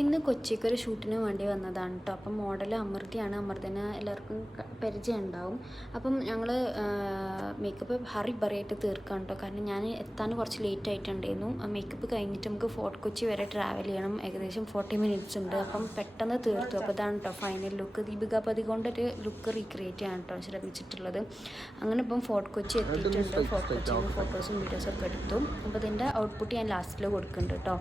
ഇന്ന് കൊച്ചിക്കൊരു ഷൂട്ടിന് വേണ്ടി വന്നതാണ് കേട്ടോ. അപ്പം മോഡൽ അമൃതയാണ്. അമൃതനെ എല്ലാവർക്കും പരിചയം ഉണ്ടാവും. അപ്പം ഞങ്ങൾ മേക്കപ്പ് ഹറി ബറിയായിട്ട് തീർക്കാം കേട്ടോ. കാരണം ഞാൻ എത്താൻ കുറച്ച് ലേറ്റ് ആയിട്ടുണ്ടായിരുന്നു. മേക്കപ്പ് കഴിഞ്ഞിട്ട് നമുക്ക് ഫോർട്ട് കൊച്ചി വരെ ട്രാവൽ ചെയ്യണം. ഏകദേശം 40 മിനിറ്റ്സ് ഉണ്ട്. അപ്പം പെട്ടെന്ന് തീർത്തു. അപ്പോൾ ഇതാണ് കേട്ടോ ഫൈനൽ ലുക്ക്. ദീപിക പതികൊണ്ടൊരു ലുക്ക് റീക്രിയേറ്റ് ചെയ്യാൻ കേട്ടോ ശ്രമിച്ചിട്ടുള്ളത്. അങ്ങനെ ഇപ്പം ഫോർട്ട് കൊച്ചി എത്തിയിട്ടുണ്ട്. ഫോർട്ട് കൊച്ചിയിൽ ഫോട്ടോസും വീഡിയോസും ഒക്കെ എടുത്തു. അപ്പോൾ ഇതിൻ്റെ ഔട്ട്പുട്ട് ഞാൻ ലാസ്റ്റിൽ കൊടുക്കുന്നുണ്ട് കേട്ടോ.